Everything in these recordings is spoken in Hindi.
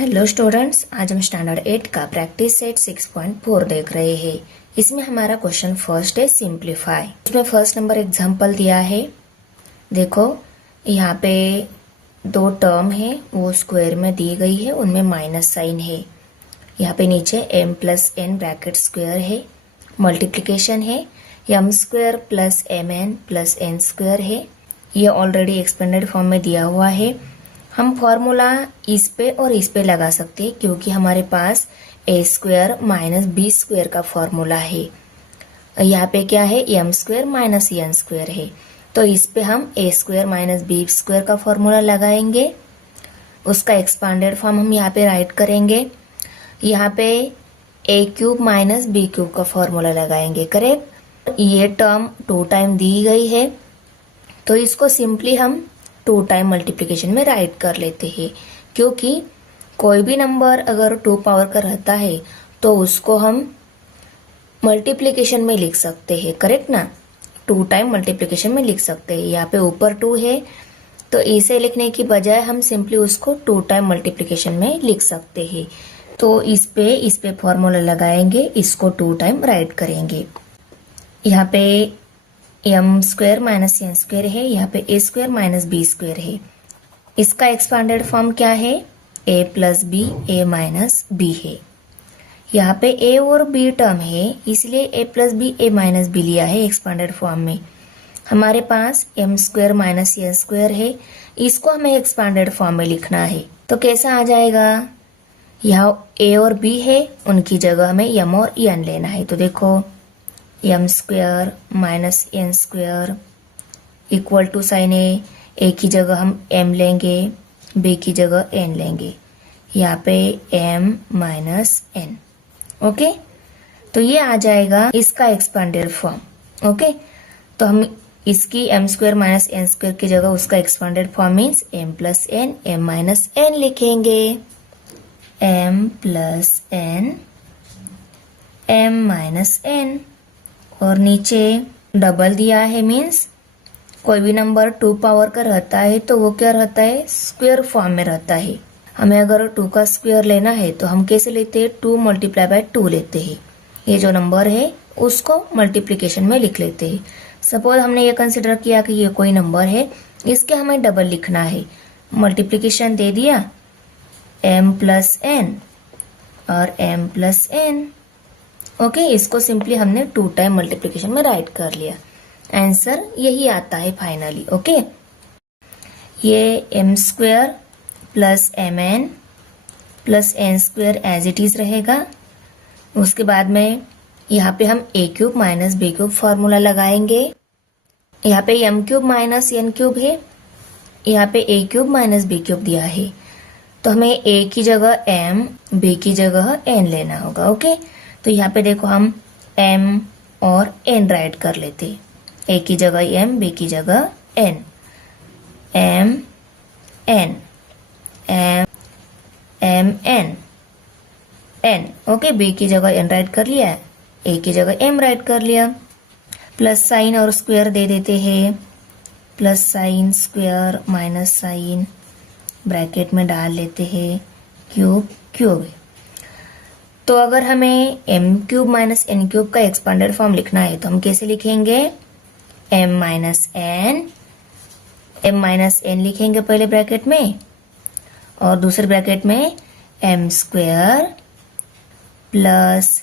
हेलो स्टूडेंट्स, आज हम स्टैंडर्ड 8 का प्रैक्टिस सेट 6.4 देख रहे हैं। इसमें हमारा क्वेश्चन फर्स्ट है सिंप्लीफाई। इसमें फर्स्ट नंबर एग्जांपल दिया है। देखो यहाँ पे दो टर्म है, वो स्क्वायर में दी गई है, उनमें माइनस साइन है। यहाँ पे नीचे m plus n bracket square है, मल्टीप्लीकेशन है, m square plus M N plus N square है। ये ऑलरेडी एक्सपेंडेड फॉर्म में दिया हुआ है। हम फॉर्मूला इस पे और इस पे लगा सकते हैं क्योंकि हमारे पास a square minus B square का फॉर्मूला है। यहाँ पे क्या है, m square minus N square है, तो इस पे हम a square minus B square का फॉर्मूला लगाएंगे। उसका एक्सपांडेड फॉर्म हम यहाँ पे राइट करेंगे। यहाँ पे A cube minus B cube का फॉर्मूला लगाएंगे, करेक्ट। ये टर्म 2 टाइम दी गई है तो इसको सिंपली हम 2 टाइम मल्टीप्लिकेशन में राइट कर लेते हैं, क्योंकि कोई भी नंबर अगर 2 पावर का रहता है तो उसको हम मल्टीप्लिकेशन में लिख सकते हैं, करेक्ट ना। 2 टाइम मल्टीप्लिकेशन में लिख सकते हैं। यहाँ पे ऊपर 2 है तो इसे लिखने की बजाय हम सिंपली उसको 2 टाइम मल्टीप्लिकेशन में लिख सकते हैं। तो इस पे फॉर्मूला लगाएंगे, इसको 2 टाइम राइट करेंगे। यहाँ पे M square minus N square है, यहाँ पे A square minus B square है। इसका एक्सपांडेड फॉर्म क्या है, A plus B A minus B है। यहाँ पे ए और बी टर्म है, इसलिए A plus B A minus B लिया है एक्सपांडेड फॉर्म में। हमारे पास M square minus N square है, इसको हमें एक्सपांडेड फॉर्म में लिखना है। तो कैसा आ जाएगा, यहाँ ए और बी है, उनकी जगह हमें एम और एन लेना है। तो देखो M square minus N square equal to sign A की जगह हम एम लेंगे, बी की जगह एन लेंगे। यहाँ पे एम माइनस एन, ओके। तो ये आ जाएगा इसका एक्सपांडेड फॉर्म, ओके। तो हम इसकी M square minus N square की जगह उसका expanded form means M plus N M minus N लिखेंगे। M plus N M minus N, और नीचे डबल दिया है मीन्स कोई भी नंबर 2 पावर का रहता है तो वो क्या रहता है, स्क्वायर फॉर्म में रहता है। हमें अगर 2 का स्क्वायर लेना है तो हम कैसे लेते हैं, 2 मल्टीप्लाई बाय 2 लेते हैं। ये जो नंबर है उसको मल्टीप्लिकेशन में लिख लेते हैं। सपोज हमने ये कंसिडर किया कि ये कोई नंबर है, इसके हमें डबल लिखना है। मल्टीप्लिकेशन दे दिया m प्लस एन और m प्लस एन, ओके। इसको सिंपली हमने 2 टाइम मल्टीप्लिकेशन में राइट कर लिया। आंसर यही आता है फाइनली, ओके। ये M square plus M N plus N square as it is रहेगा। उसके बाद में यहाँ पे हम A cube minus B cube formula लगाएंगे। यहाँ पे M cube minus N cube है, यहाँ पे A cube minus B cube दिया है, तो हमें ए की जगह एम बी की जगह एन लेना होगा, ओके। तो यहाँ पे देखो हम m और n राइट कर लेते, a की जगह m b की जगह n, m n m m n n, okay. b की जगह n राइट कर लिया, a की जगह m राइट कर लिया। प्लस साइन और स्क्वायर दे देते हैं, plus sign square minus sign bracket में डाल लेते हैं, क्यूब क्यूब। तो अगर हमें m cube minus n cube का एक्सपांडेड फॉर्म लिखना है तो हम कैसे लिखेंगे, m माइनस n लिखेंगे पहले ब्रैकेट में, और दूसरे ब्रैकेट में m square plus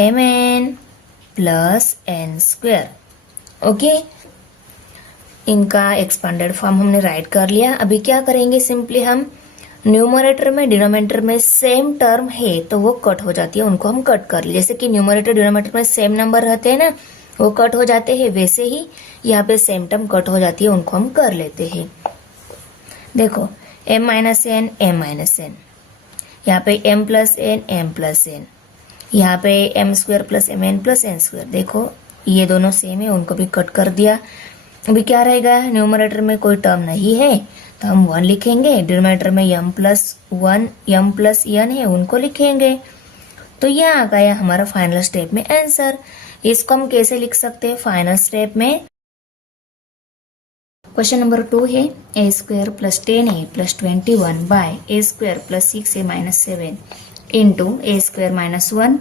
mn plus n square, okay. इनका एक्सपांडेड फॉर्म हमने राइट कर लिया। अभी क्या करेंगे, सिंपली हम न्यूमरेटर में डिनोमिनेटर में सेम टर्म है तो वो कट हो जाती है, उनको हम कट कर ले। जैसे कि न्यूमरेटर डिनोमिनेटर में सेम नंबर रहते हैं ना, वो कट हो जाते हैं, वैसे ही यहाँ पे सेम टर्म कट हो जाती है, उनको हम कर लेते हैं। देखो m minus n M minus n, यहाँ पे m plus N m plus n, यहाँ पे m square plus M N plus N square. देखो ये दोनों सेम है, उनको भी कट कर दिया। अभी क्या रहेगा, न्यूमरेटर में कोई टर्म नहीं है तो हम 1 लिखेंगे, डिनोमिनेटर में m plus 1 m plus n है, उनको लिखेंगे। तो यह आ गया हमारा फाइनल स्टेप में आंसर। इसको हम कैसे लिख सकते हैं, फाइनल स्टेप में क्वेश्चन नंबर 2 है A square plus 10a plus 21 by A square plus 6a minus 7 into A square minus 1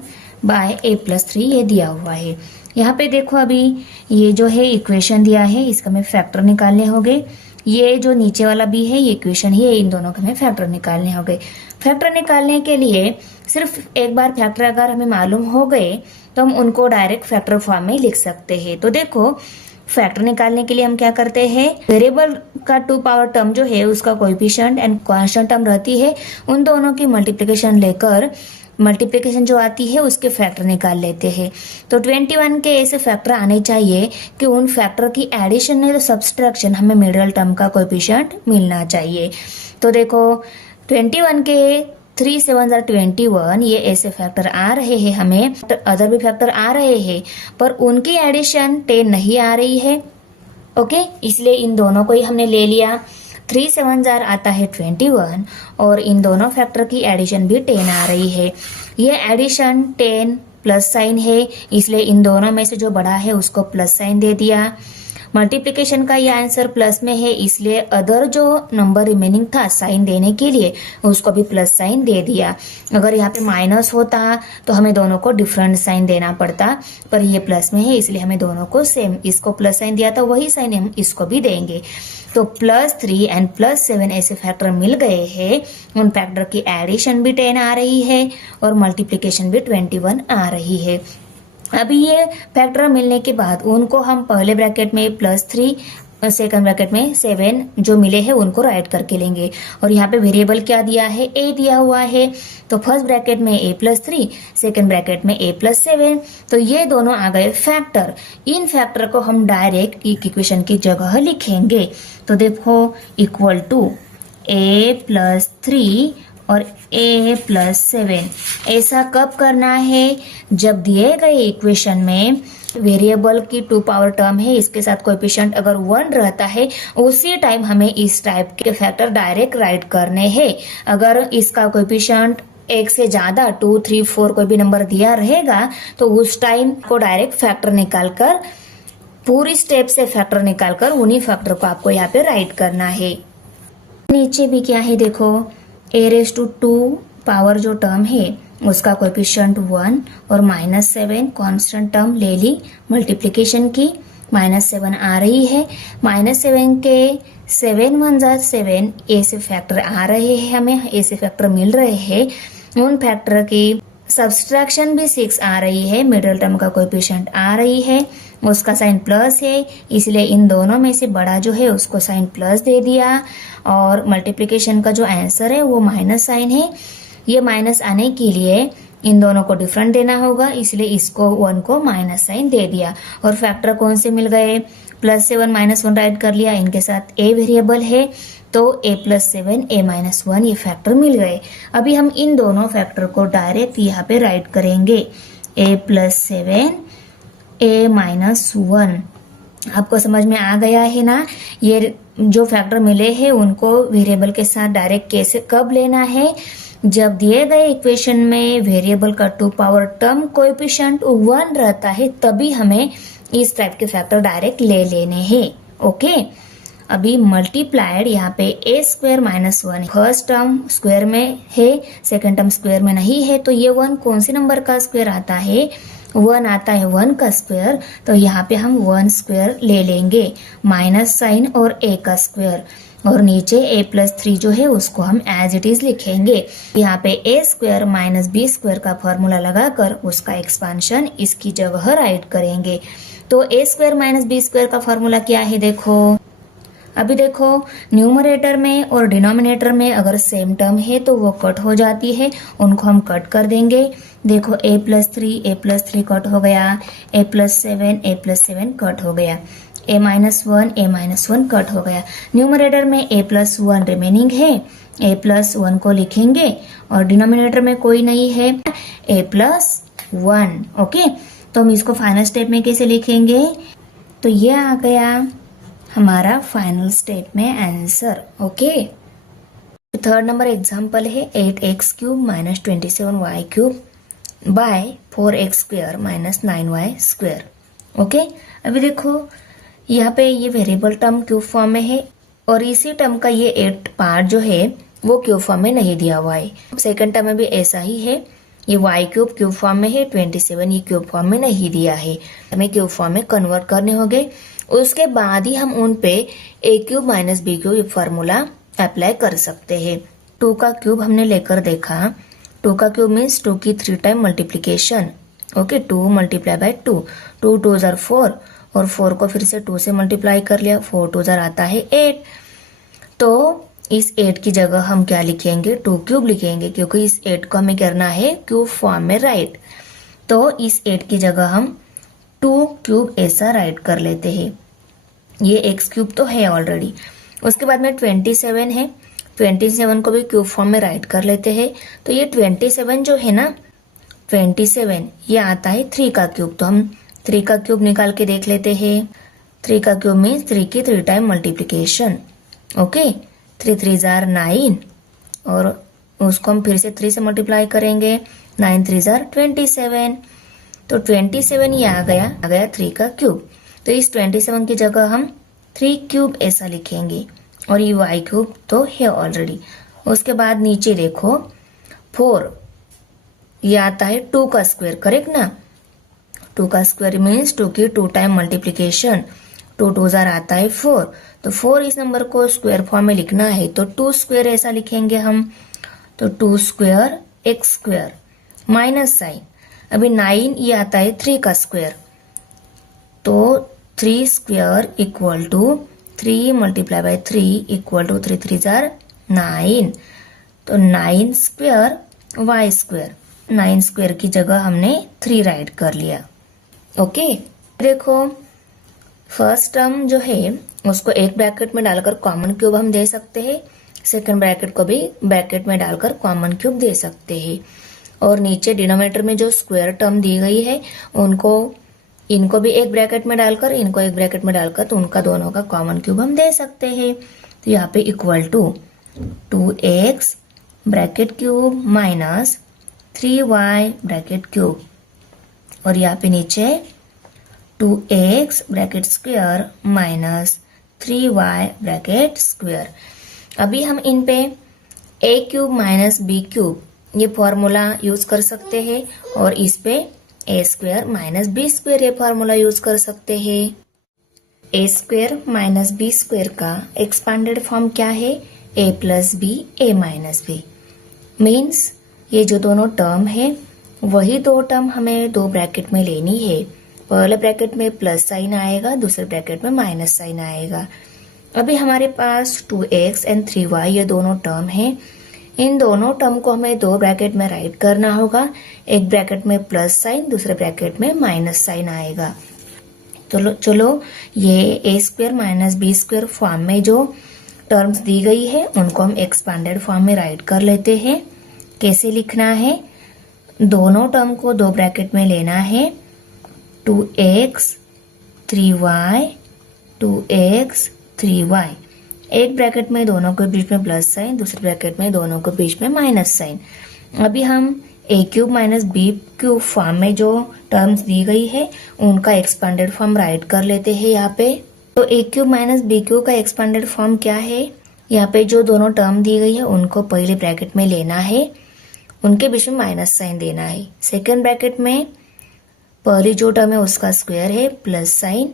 by A plus 3 ये दिया हुआ है। यहाँ पे देखो अभी ये जो है इक्वेशन दिया है, इसका हमें फैक्टर निकालने होंगे। ये जो नीचे वाला भी है ये इक्वेशन ही है, इन दोनों के हमें फैक्टर निकालने होंगे। फैक्टर निकालने के लिए सिर्फ एक बार फैक्टर अगर हमें मालूम हो गए तो हम उनको डायरेक्ट फैक्टर फॉर्म में लिख सकते हैं। तो देखो फैक्टर निकालने के लिए हम क्या करते हैं, वेरिएबल का 2 पावर टर्म जो है उसका कोएफिशिएंट एंड कांस्टेंट टर्म रहती है, उन दोनों की मल्टीप्लिकेशन लेकर मल्टीप्लिकेशन जो आती है उसके फैक्टर निकाल लेते हैं। तो 21 के ऐसे फैक्टर आने चाहिए कि उन फैक्टर की एडिशन नहीं तो सब्सट्रैक्शन हमें मिडिल टर्म का कोएफिशिएंट मिलना चाहिए। तो देखो 21 के 3 7 21 ये ऐसे फैक्टर आ रहे हैं, हमें अदर भी फैक्टर आ रहे हैं पर उनकी एडिशन 10 नहीं आ रही है। ओके, इसलिए इन दोनों को ही हमने ले लिया। 3 7 आता है 21 और इन दोनों फैक्टर की एडिशन भी 10 आ रही है। ये एडिशन 10 प्लस साइन है, इसलिए इन दोनों में से जो बड़ा है उसको प्लस साइन दे दिया। मल्टीप्लिकेशन का ये आंसर प्लस में है, इसलिए अदर जो नंबर रिमेनिंग था साइन देने के लिए उसको भी प्लस साइन दे दिया। अगर यहाँ पे माइनस होता तो हमें दोनों को डिफरेंट साइन देना पड़ता, पर ये प्लस में है इसलिए हमें दोनों को सेम, इसको प्लस साइन दिया था वही साइन हम इसको भी देंगे। तो +3 एंड +7 ऐसे फैक्टर मिल गए हैं, उन फैक्टर की एडिशन भी 10 आ रही है और मल्टीप्लिकेशन भी 21 आ रही है। अभी ये फैक्टर मिलने के बाद उनको हम पहले ब्रैकेट में +3 सेकंड ब्रैकेट में 7 जो मिले हैं उनको राइट करके लेंगे। और यहाँ पे वेरिएबल क्या दिया है, a दिया हुआ है, तो फर्स्ट ब्रैकेट में a+3 सेकंड ब्रैकेट में a+7, तो ये दोनों आ गए फैक्टर। इन फैक्टर को हम डायरेक्ट इक्वेशन की जगह लिखेंगे। तो देखो इक्वल टू a+3 और a+7। ऐसा कब करना है, जब दिए गए इक्वेशन में वेरिएबल की 2 पावर टर्म है, इसके साथ कोएफिशिएंट अगर 1 रहता है उसी टाइम हमें इस टाइप के फैक्टर डायरेक्ट राइट करने हैं। अगर इसका कोएफिशिएंट 1 से ज्यादा 2 3 4 कोई भी नंबर दिया रहेगा तो उस टाइम को डायरेक्ट फैक्टर निकालकर पूरी स्टेप से फैक्टर निकालकर उन्हीं फैक्टर को आपको यहाँ पे राइट करना है। नीचे भी क्या है देखो, a⁻² पावर जो टर्म है उसका कोएफिशिएंट 1 और -7 कांस्टेंट टर्म ले ली, मल्टीप्लिकेशन की -7 आ रही है। -7 के 7 1 7 ऐसे फैक्टर आ रहे हैं, हमें ऐसे फैक्टर मिल रहे हैं। उन फैक्टर की सब्सट्रैक्शन भी 6 आ रही है, मिडिल टर्म का कोएफिशिएंट आ रही है, उसका साइन प्लस है, इसलिए इन दोनों में से बड़ा जो है उसको साइन प्लस दे दिया। और मल्टीप्लिकेशन का जो आंसर है वो माइनस साइन है, ये माइनस आने के लिए इन दोनों को डिफरेंट देना होगा, इसलिए इसको 1 को माइनस साइन दे दिया। और फैक्टर कौन से मिल गए, +7 -1 राइट कर लिया, इनके साथ a वेरिएबल है तो a+7 a-1 ये फैक्टर मिल गए। अभी हम इन दोनों फैक्टर को डायरेक्ट यहाँ पे राइट करेंगे, a+7 a-1। आपको समझ में आ गया है ना, ये जो फैक्टर मिले हैं उनको वेरिएबल के साथ डायरेक्ट कैसे कब लेना है, जब दिए गए इक्वेशन में वेरिएबल का 2 पावर टर्म कोएफिशिएंट 1 रहता है तभी हमें इस टाइप के फैक्टर डायरेक्ट ले लेने हैं। ओके, अभी मल्टीप्लाइड यहाँ पे a² -1 फर्स्ट टर्म स्क्वायर में है, सेकंड टर्म स्क्वायर में नहीं है, तो ये 1 कौन से नंबर का स्क्वायर आता है, 1 आता है 1 का स्क्वायर, तो यहाँ पे हम 1 स्क्वायर ले लेंगे, माइनस साइन और a का स्क्वायर, और नीचे a+3 जो है उसको हम एज इट इज लिखेंगे। यहाँ पे a² - b² का फॉर्मूला लगाकर उसका एक्सपांशन इसकी जगह राइट करेंगे। तो a² - b² का फॉर्मूला क्या है देखो, अभी देखो न्यूमरेटर में और डिनोमिनेटर में अगर सेम टर्म है तो वो कट हो जाती है, उनको हम कट कर देंगे। देखो a+3 कट हो गया, a+7 कट हो गया, a-1 कट हो गया। न्यूमरेटर में a+1 रिमेनिंग है, a+1 को लिखेंगे और डिनोमिनेटर में कोई नहीं है, a+1। ओके, तो हम इसको फाइनल स्टेप में कैसे लिखेंगे, तो ये आ गया हमारा फाइनल स्टेप में answer. Okay, third number example है 8x³ - 27y³ bye 4x² - 9y²। Okay, अभी देखो यहाँ पे ये वेरिएबल टर्म क्यूब फॉर्म में है और इसी टर्म का ये 8 पार्ट जो है वो क्यूब फॉर्म में नहीं दिया हुआ है। सेकंड टर्म में भी ऐसा ही है, ये y क्यूब फॉर्म में है, 27 ये क्यूब फॉर्म में नहीं दिया है, हमें क्यूब फॉर्म में कन्वर्ट करने होंगे। उसके बाद ही हम उन पे a cube minus B cube ये फॉर्मूला अप्लाई कर सकते हैं। 2 का क्यूब हमने लेकर देखा, 2 का क्यूब मीन्स 2 की 3 time multiplication. Okay, 2 multiply by 2, 2 2 jar 4 और 4 को फिर से 2 से मल्टीप्लाई कर लिया, 4 2 जार आता है 8। तो इस 8 की जगह हम क्या लिखेंगे, 2 क्यूब लिखेंगे, क्योंकि इस 8 को हमें करना है क्यूब फॉर्म में राइट। तो इस 8 की जगह हम 2 क्यूब ऐसा राइट कर लेते हैं। ये x क्यूब तो है ऑलरेडी। उसके बाद में 27 है, 27 को भी क्यूब फॉर्म में राइट कर लेते हैं। तो ये 27 जो है ना, 27 ये आता है 3 का क्यूब। तो हम 3 का क्यूब निकाल के देख लेते हैं। 3 का क्यूब मीन्स 3 की 3 टाइम मल्टीप्लीकेशन। ओके, 3 3 जार 9 और उसको हम फिर से 3 से मल्टीप्लाई करेंगे, 9 3 जार 27। तो 27 ये आ गया 3 का क्यूब। तो इस 27 की जगह हम 3 क्यूब ऐसा लिखेंगे और ये y क्यूब तो है ऑलरेडी। उसके बाद नीचे देखो 4 ये आता है 2 का स्क्वायर, करेक्ट ना। 2 का स्क्वायर मीन्स 2 की 2 टाइम मल्टीप्लीकेशन, 2 2 जार आता है 4। तो 4 इस नंबर को स्क्वायर फॉर्म में लिखना है तो 2 स्क्वायर ऐसा लिखेंगे हम। तो 2 square x square minus sign, अभी 9 ये आता है 3 का स्क्वायर। तो 3 square equal to 3 multiply by 3 equal to 3 3 जार 9। तो 9 स्क्वायर y स्क्वायर, 9 स्क्वायर की जगह हमने 3 राइट कर लिया। ओके, देखो फर्स्ट टर्म जो है उसको एक ब्रैकेट में डालकर कॉमन क्यूब हम दे सकते हैं, सेकंड ब्रैकेट को भी ब्रैकेट में डालकर कॉमन क्यूब दे सकते हैं। और नीचे डिनोमिनेटर में जो स्क्वायर टर्म दी गई है इनको भी एक ब्रैकेट में डालकर इनको एक ब्रैकेट में डालकर तो उनका दोनों का कॉमन क्यूब हम दे सकते हैं। तो यहाँ पे equal to 2x bracket cube minus 3y bracket cube और यहाँ पे नीचे 2x bracket square minus 3y bracket square. अभी हम इन पे a cube minus b cube ये फॉर्मूला यूज कर सकते हैं और इस पे a square minus b square ये फॉर्मूला यूज कर सकते हैं। a square minus b square का एक्सपांडेड फॉर्म क्या है, a plus b a minus b। Means ये जो दोनों टर्म है वही दो टर्म हमें दो ब्रैकेट में लेनी है। पहले ब्रैकेट में प्लस साइन आएगा, दूसरे ब्रैकेट में माइनस साइन आएगा। अभी हमारे पास 2x एंड 3y ये दोनों टर्म है। इन दोनों टर्म को हमें दो ब्रैकेट में राइट करना होगा। एक ब्रैकेट में प्लस साइन, दूसरे ब्रैकेट में माइनस साइन आएगा। तो चलो ये a square minus b square form में जो टर्म्स दी गई है उनको हम एक्सपांडेड फॉर्म में राइट कर लेते हैं। कैसे लिखना है, दोनों टर्म को दो ब्रैकेट में लेना है, 2x 3y 2x 3y। एक ब्रैकेट में दोनों के बीच में प्लस साइन, दूसरे ब्रैकेट में दोनों के बीच में माइनस साइन। अभी हम a cube minus b cube form में जो टर्म्स दी गई है उनका एक्सपांडेड फॉर्म राइट कर लेते हैं यहाँ पे। तो a cube minus b cube का एक्सपांडेड फॉर्म क्या है, यहाँ पे जो दोनों टर्म दी गई है उनको पहले ब्रैकेट में लेना है, उनके बीच में माइनस साइन देना है। सेकेंड ब्रैकेट में पहली जो टर्म है उसका स्क्वायर है प्लस साइन,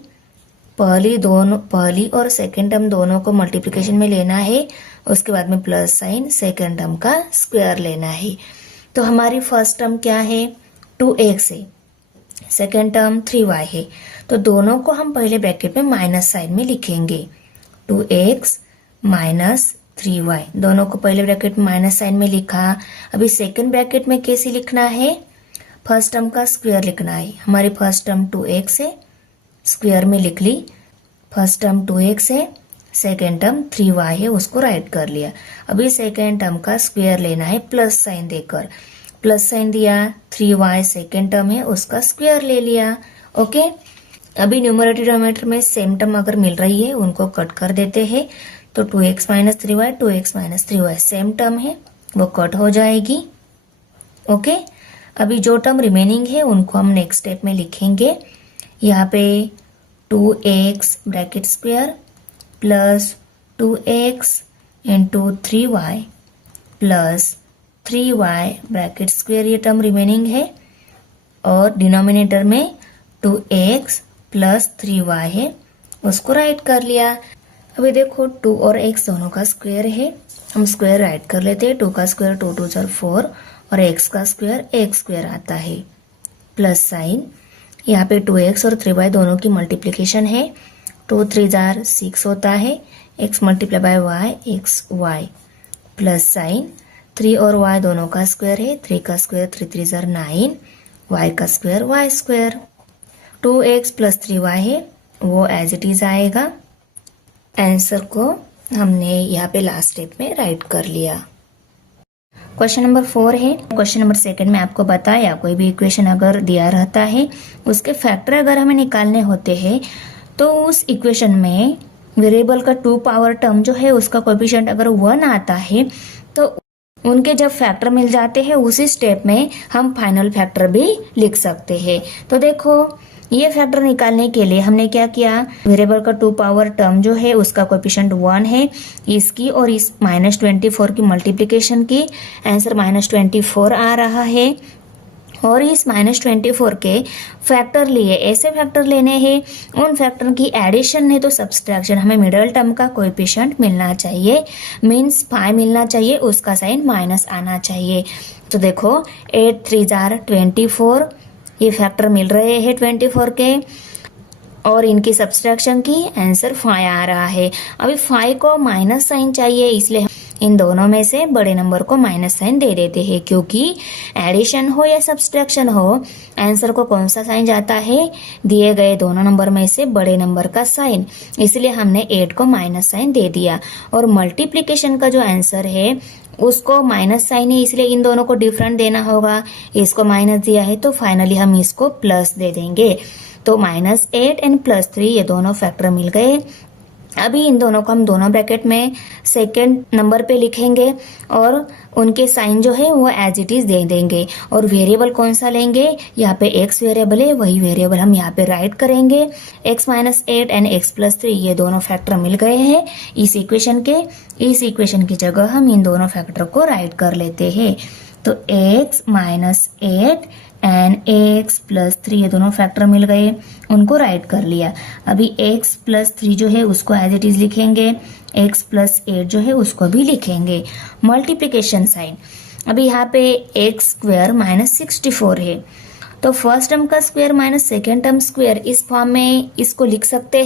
पहली और सेकेंड टर्म दोनों को मल्टीप्लिकेशन में लेना है, उसके बाद में प्लस साइन सेकेंड टर्म का स्क्वायर लेना है। तो हमारी फर्स्ट टर्म क्या है, 2x है, सेकेंड टर्म 3y है। तो दोनों को हम पहले ब्रैकेट में माइनस साइन में लिखेंगे, 2x माइनस 3y। दोनों को पहले ब्रैकेट में माइनस साइन में लिखा। अभी सेकेंड ब्रैकेट में कैसे लिखना है, फर्स्ट टर्म का स्क्वायर लिखना है। हमारी फर्स्ट टर्म 2x है, स्क्वायर में लिख ली। फर्स्ट टर्म 2x है, सेकेंड टर्म 3y है, उसको राइट कर लिया। अभी सेकेंड टर्म का स्क्वायर लेना है प्लस साइन देकर, प्लस साइन दिया, 3y सेकेंड टर्म है उसका स्क्वायर ले लिया। ओके, अभी न्यूमरेटर डिनोमिनेटर में सेम टर्म अगर मिल रही है उनको कट कर देते हैं। तो 2x minus 3y 2x minus 3y same term है वो कट हो जाएगी। ओके, अभी जो टर्म रिमेनिंग है उनको हम नेक्स्ट स्टेप में लिखेंगे। यहाँ पे 2x bracket square plus 2x into 3y plus 3y bracket square, ये टर्म रिमेनिंग है, और डिनोमिनेटर में 2x प्लस 3y है, उसको राइट कर लिया। अभी देखो 2 और x दोनों का स्क्वायर है, हम स्क्वायर राइट कर लेते हैं। 2 का स्क्वायर 2 2 4 4 और x का स्क्वायर x स्क्वायर आता है, प्लस साइन। यहाँ पे 2x और 3y दोनों की मल्टीप्लिकेशन है, 2 3 जार 6 होता है, x multiply by y x y, plus sign. 3 और y दोनों का स्क्वायर है, 3 का स्क्वायर 3 3 जार 9, y का square y square. 2x plus 3y है, वो एज इट इज आएगा। आंसर को हमने यहाँ पे लास्ट स्टेप में राइट कर लिया। क्वेश्चन नंबर 4 है। क्वेश्चन नंबर 2 में आपको बताया कोई भी इक्वेशन अगर दिया रहता है, उसके फैक्टर अगर हमें निकालने होते हैं, तो उस इक्वेशन में वेरिएबल का 2 पावर टर्म जो है उसका कोएफिशिएंट अगर 1 आता है, तो उनके जब फैक्टर मिल जाते हैं उसी स्टेप में हम फाइनल फैक्टर भी लिख सकते हैं। तो देखो ये फैक्टर निकालने के लिए हमने क्या किया, वेरिएबल का 2 पावर टर्म जो है उसका कोएफिशिएंट 1 है, इसकी और इस -24 की मल्टीप्लिकेशन की, आंसर -24 आ रहा है। और इस -24 के फैक्टर लिए, ऐसे फैक्टर लेने हैं उन फैक्टर की एडिशन है तो सब्सट्रैक्शन, हमें मिडल टर्म का कोएफिशिएंट मिलना चाहिए, मीन्स 5 मिलना चाहिए, उसका साइन माइनस आना चाहिए। तो देखो 8 3 जार 24, ये फैक्टर मिल रहे हैं 24 के, और इनकी सब्सट्रैक्शन की आंसर 5 आ रहा है। अभी 5 को माइनस साइन चाहिए, इसलिए इन दोनों में से बड़े नंबर को माइनस साइन दे देते हैं, क्योंकि एडिशन हो या सब्सट्रैक्शन हो, आंसर को कौन सा साइन जाता है, दिए गए दोनों नंबर में से बड़े नंबर का साइन, इसलिए हमने 8 को माइनस साइन दे दिया। और मल्टीप्लिकेशन का जो आंसर है उसको माइनस साइन है, इसलिए इन दोनों को डिफरेंट देना होगा, इसको माइनस दिया है तो फाइनली हम इसको प्लस दे देंगे। तो -8 एंड +3 ये दोनों फैक्टर मिल गए। अभी इन दोनों को हम दोनों ब्रैकेट में सेकेंड नंबर पे लिखेंगे और उनके साइन जो है वो एज इट इज दे देंगे। और वेरिएबल कौन सा लेंगे, यहाँ पे x वेरिएबल है, वही वेरिएबल हम यहाँ पे राइट करेंगे। x -8 एंड x +3 ये दोनों फैक्टर मिल गए हैं इस इक्वेशन के। इस इक्वेशन की जगह हम इन दोनों फैक्टर को राइट कर लेते हैं। तो x -8 एंड ax +3 ये दोनों फैक्टर मिल गए, उनको राइट कर लिया। अभी x +3 जो है उसको एज इट इज लिखेंगे, x +8 जो है उसको भी लिखेंगे। मल्टीप्लिकेशन साइन, अभी यहाँ पे x² -64 है, तो फर्स्ट टर्म का square minus second term square, इस फॉर्म में इसको लिख सकते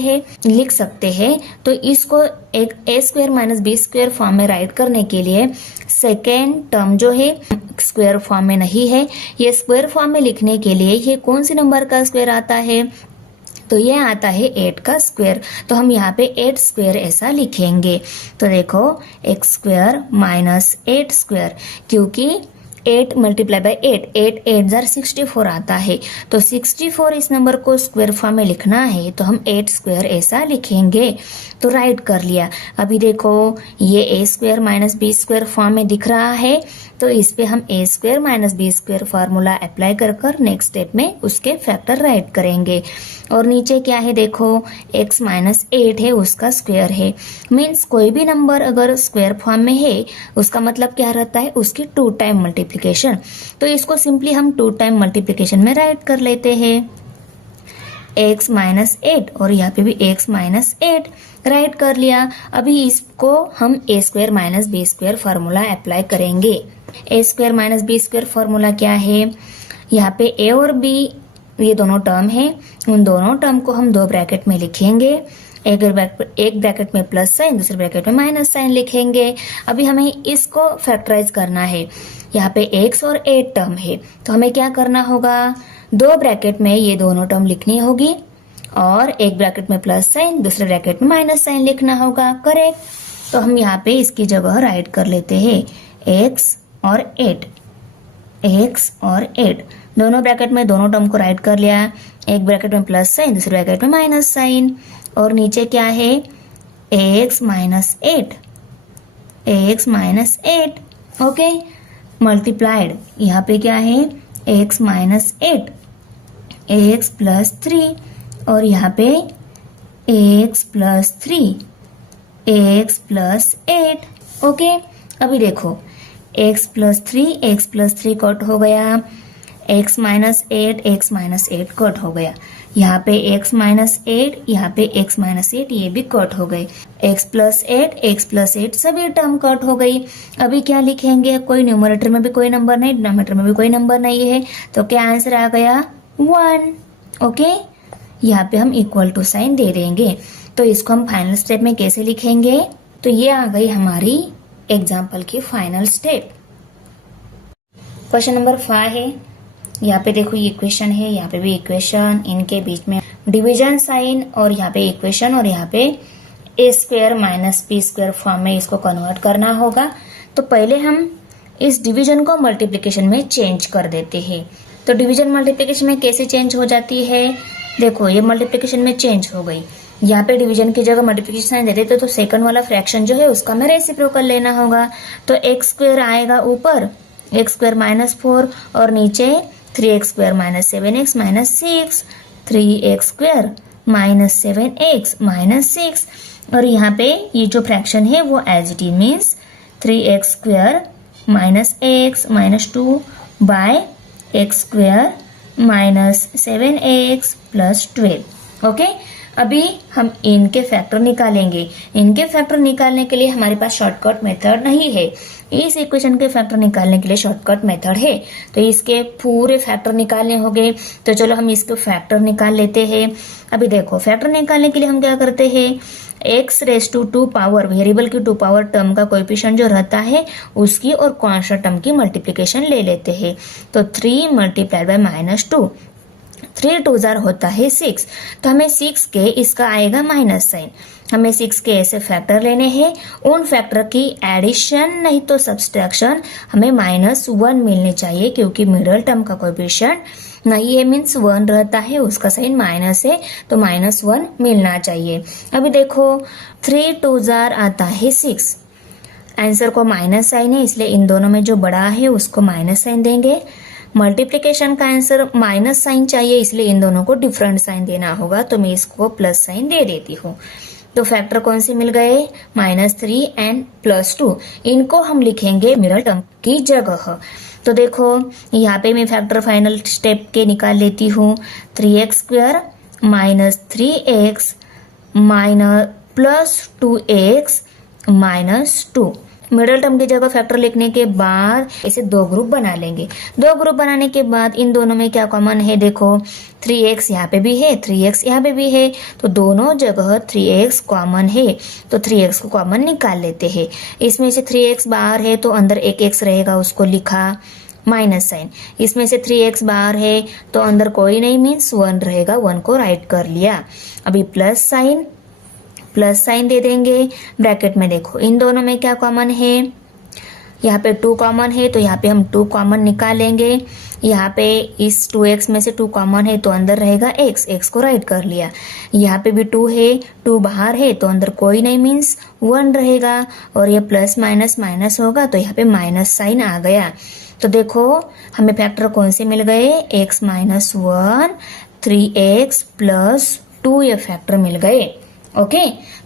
हैं। तो इसको एक a² - b² फॉर्म में राइट करने के लिए सेकेंड टर्म जो है स्क्वायर फॉर्म में नहीं है, ये स्क्वायर फॉर्म में लिखने के लिए ये कौन सी नंबर का स्क्वायर आता है, तो ये आता है 8 का स्क्वायर। तो हम यहाँ पे 8 स्क्वायर ऐसा लिखेंगे। तो देखो x² - 8 स्क्वायर, क्योंकि 8 × 8 8 8 जार 64 आता है, तो 64 इस नंबर को स्क्वायर फॉर्म में लिखना है तो हम 8 स्क्वायर ऐसा लिखेंगे। तो राइट कर लिया। अभी देखो ये a² - b² फॉर्म में दिख रहा है, तो इस पे हम a² - b² फार्मूला अप्लाई कर नेक्स्ट स्टेप में उसके फैक्टर राइट करेंगे। और नीचे क्या है देखो, x -8 है उसका स्क्वायर है, मीन्स कोई भी नंबर अगर स्क्वायर फॉर्म में है उसका मतलब क्या रहता है, उसकी 2 टाइम मल्टीप्लिकेशन। तो इसको सिंपली हम 2 टाइम मल्टीप्लिकेशन में राइट कर लेते हैं, x -8 और यहाँ पे भी x -8 राइट कर लिया। अभी इसको हम a² - b² फार्मूला अप्लाई करेंगे। a² - b² फार्मूला क्या है, यहाँ पे a और b ये दोनों टर्म है, उन दोनों टर्म को हम 2 ब्रैकेट में लिखेंगे। एक ब्रैकेट में प्लस साइन, दूसरे ब्रैकेट में माइनस साइन लिखेंगे। अभी हमें इसको फैक्टराइज करना है। यहाँ पे x और 8 टर्म है, तो हमें क्या करना होगा, 2 ब्रैकेट में ये दोनों टर्म लिखनी होगी और एक ब्रैकेट में प्लस साइन, दूसरे ब्रैकेट में माइनस साइन लिखना होगा। करेक्ट। तो हम यहाँ पे इसकी जगह राइट कर लेते हैं x और 8 दोनों ब्रैकेट में दोनों टर्म को राइट कर लिया। एक ब्रैकेट में प्लस साइन, दूसरे ब्रैकेट में माइनस साइन, और नीचे क्या है ax -8 ओके मल्टीप्लाइड, यहाँ पे क्या है x -8 ax +3 और यहाँ पे x plus 3 x plus 8। Okay, अभी देखो x प्लस 3 कट हो गया, x माइनस 8 कट हो गया, यहाँ पे x माइनस 8, यहाँ पे x माइनस 8 ये भी कट हो गए, x प्लस 8 सभी टर्म कट हो गई। अभी क्या लिखेंगे, कोई न्यूमरेटर में भी कोई नंबर नहीं, डिनोमिनेटर में भी कोई नंबर नहीं है, तो क्या आंसर आ गया 1। ओके, यहाँ पे हम इक्वल टू साइन दे देंगे। तो इसको हम फाइनल स्टेप में कैसे लिखेंगे, तो ये आ गई हमारी एग्जाम्पल की फाइनल स्टेप। क्वेश्चन नंबर 5 है, यहाँ पे देखो ये इक्वेशन है, यहाँ पे भी इक्वेशन, इनके बीच में डिवीजन साइन और यहाँ पे इक्वेशन और यहाँ पे a square minus b square form में इसको कन्वर्ट करना होगा। तो पहले हम इस डिवीजन को मल्टीप्लिकेशन में चेंज कर देते हैं। तो डिवीजन मल्टीप्लिकेशन में कैसे चेंज हो जाती है, देखो ये मल्टीप्लिकेशन में चेंज हो गई, यहाँ पे डिवीजन की जगह मल्टीप्लिकेशन साइन देते तो सेकंड वाला फ्रैक्शन जो है उसका हमें रेसिप्रोकल लेना होगा। तो एक्स स्क्वायर आएगा ऊपर, एक्स स्क्वायर माइनस 4 और नीचे 3x square minus 7x minus 6, 3x square minus 7x minus 6 और यहाँ पे ये जो फ्रैक्शन है वो as it is means 3x square minus x minus 2 by x square minus 7x plus 12। Okay, अभी हम इनके फैक्टर निकालेंगे। इनके फैक्टर निकालने के लिए हमारे पास शॉर्टकट मेथड नहीं है, इस इक्वेशन के फैक्टर निकालने के लिए शॉर्टकट मेथड है। तो इसके पूरे फैक्टर निकालने होंगे, तो चलो हम इसके फैक्टर निकाल लेते हैं। अभी देखो फैक्टर निकालने के लिए हम क्या करते हैं, x raise to 2 power, variable की 2 पावर टर्म का कोएफिशिएंट जो रहता है उसकी और कांस्टेंट टर्म की मल्टीप्लिकेशन ले लेते हैं। तो 3 मल्टीप्लाइड बाय माइनस 2, 3 2 जार होता है 6, तो हमें 6 के इसका आएगा माइनस साइन, हमें 6 के ऐसे फैक्टर लेने हैं, उन फैक्टर की एडिशन नहीं तो सब्सट्रैक्शन हमें -1 मिलने चाहिए, क्योंकि मिडल टर्म का कोएफिशिएंट नहीं है मीन्स 1 रहता है, उसका साइन माइनस है तो -1 मिलना चाहिए। अभी देखो 3 2 जार आता है 6, आंसर को माइनस साइन है इसलिए इन दोनों में जो बड़ा है उसको माइनस साइन देंगे। मल्टीप्लिकेशन का आंसर माइनस साइन चाहिए इसलिए इन दोनों को डिफरेंट साइन देना होगा, तो मैं इसको प्लस साइन दे देती हूँ। तो फैक्टर कौन से मिल गए, -3 एंड +2, इनको हम लिखेंगे मिडल टर्म की जगह। तो देखो यहाँ पे मैं फैक्टर फाइनल स्टेप के निकाल लेती हूँ, 3x square minus 3x minus plus 2x minus 2। Middle term की जगह फैक्टर लिखने के बाद इसे 2 ग्रुप बना लेंगे। 2 ग्रुप बनाने के बाद इन दोनों में क्या कॉमन है, देखो 3x यहाँ पे भी है, 3x यहाँ पे भी है, तो दोनों जगह 3x कॉमन है, तो 3x को कॉमन निकाल लेते हैं। इसमें से 3x बाहर है तो अंदर एक x रहेगा, उसको लिखा माइनस साइन। इसमें से 3x बाहर है तो अंदर कोई नहीं मीन्स 1 रहेगा, 1 को राइट कर लिया। अभी प्लस साइन दे देंगे। ब्रैकेट में देखो इन दोनों में क्या कॉमन है, यहाँ पे 2 कॉमन है तो यहाँ पे हम 2 कॉमन निकालेंगे। यहाँ पे इस 2x में से 2 कॉमन है तो अंदर रहेगा x को राइट कर लिया। यहाँ पे भी 2 है, 2 बाहर है तो अंदर कोई नहीं मीन्स 1 रहेगा, और ये प्लस माइनस माइनस होगा तो यहाँ पे माइनस साइन आ गया। तो देखो हमें फैक्टर कौन से मिल गए, x माइनस 1, 3x प्लस 2 ये फैक्टर मिल गए। ओके,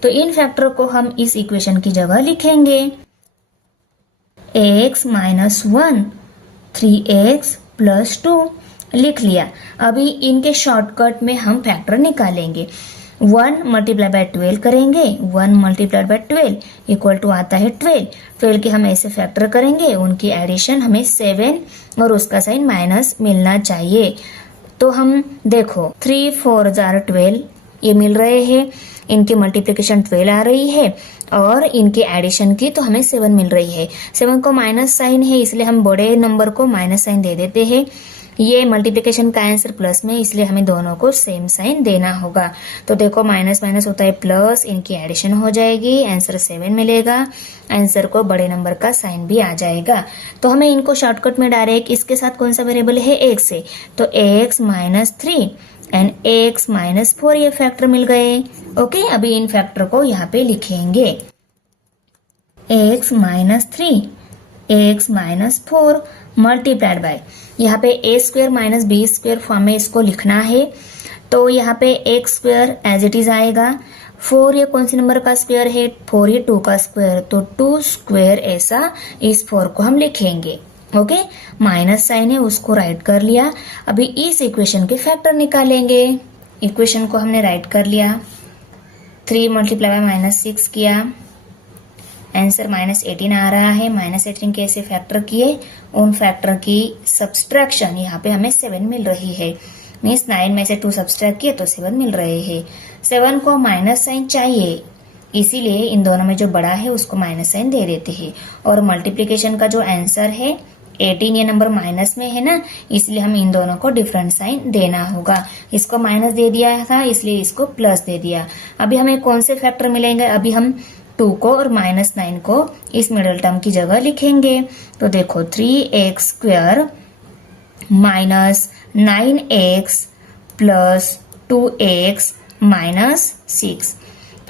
तो इन फैक्टर को हम इस इक्वेशन की जगह लिखेंगे, x माइनस 1, 3x प्लस 2 लिख लिया। अभी इनके शॉर्टकट में हम फैक्टर निकालेंगे। 1 मल्टीप्लाई बाय 12 करेंगे, 1 मल्टीप्लाई बाय 12 इक्वल टू आता है 12 के हम ऐसे फैक्टर करेंगे, उनकी एडिशन हमें 7 और उसका साइन माइनस मिलना चाहिए। तो हम देखो 3 4 जार 12 ये मिल रहे हैं, इनकी मल्टीप्लिकेशन 12 आ रही है और इनकी एडिशन की तो हमें 7 मिल रही है। 7 को माइनस साइन है इसलिए हम बड़े नंबर को माइनस साइन दे देते हैं। ये मल्टीप्लिकेशन का आंसर प्लस में, इसलिए हमें दोनों को सेम साइन देना होगा। तो देखो माइनस माइनस होता है प्लस, इनकी एडिशन हो जाएगी, आंसर 7 मिलेगा। आंसर को बड़े नंबर का साइन भी आ जाएगा। तो हमें इनको शॉर्टकट में डायरेक्ट इसके साथ कौन सा वेरिएबल है, x से, तो x minus 3 and x minus 4 ये फैक्टर मिल गए। ओके, अभी इन फैक्टर को यहाँ पे लिखेंगे, x minus 3, X minus 4 multiplied by, यहाँ पे A square minus B square form में इसको लिखना है। तो यहाँ पे X square as it is आएगा। 4 ये कौन सी नंबर का स्क्वायर है? 4 ये 2 का स्क्वायर, तो 2 स्क्वायर ऐसा इस 4 को हम लिखेंगे। ओके, माइनस साइन है उसको राइट कर लिया। अभी इस इक्वेशन के फैक्टर निकालेंगे। इक्वेशन को हमने राइट कर लिया, 3 मल्टीप्लाई बाय माइनस 6 किया, आंसर माइनस 18 आ रहा है। माइनस 18 कैसे फैक्टर किए? उन फैक्टर की सब्सट्रैक्शन, यहाँ पे हमें 7 मिल रही है, मीन्स 9 में से 2 सब्सट्रैक्ट किए तो 7 मिल रहे हैं। 7 को माइनस साइन चाहिए, इसीलिए इन दोनों में जो बड़ा है उसको माइनस साइन दे देते हैं। और मल्टीप्लीकेशन का जो आंसर है 18, ये नंबर माइनस में है ना, इसलिए हम इन दोनों को डिफरेंट साइन देना होगा। इसको माइनस दे दिया था इसलिए इसको प्लस दे दिया। अभी हमें कौन से फैक्टर मिलेंगे? अभी हम 2 को और माइनस 9 को इस मिडिल टर्म की जगह लिखेंगे। तो देखो 3x square minus 9x plus 2x minus 6।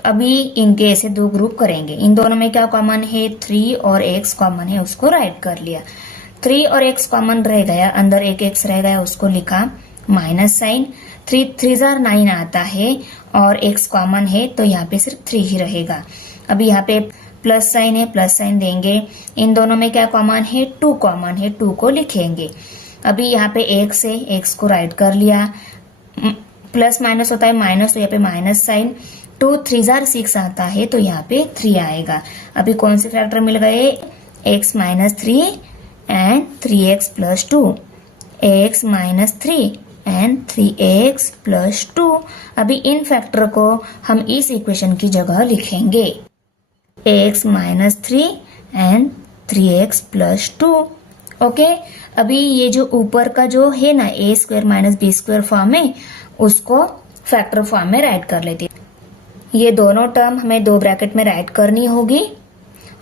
अभी इनके ऐसे 2 ग्रुप करेंगे। इन दोनों में क्या कॉमन है? 3 और x कॉमन है, उसको राइट कर लिया। 3 और x कॉमन रह गया, अंदर एक x रह गया, उसको लिखा माइनस साइन। 3 3 9 आता है और x कॉमन है तो यहाँ पे सिर्फ 3 ही रहेगा। अभी यहाँ पे प्लस साइन है, प्लस साइन देंगे। इन दोनों में क्या कॉमन है? 2 कॉमन है, 2 को लिखेंगे। अभी यहाँ पे x है, x को राइट कर लिया। प्लस माइनस होता है माइनस, तो यहाँ पे माइनस साइन। 2 3 6 आता है तो यहाँ पे 3 आएगा। अभी कौन से फैक्टर मिल गए? x minus 3 and 3x plus 2, x minus 3 and 3x plus 2। अभी इन फैक्टर को हम इस इक्वेशन की जगह लिखेंगे, x minus 3 and 3x plus 2। Okay, अभी ये जो ऊपर का जो है ना A square minus B square form में, उसको फैक्टर फॉर्म में राइट कर लेते। ये दोनों टर्म हमें 2 ब्रैकेट में राइट करनी होगी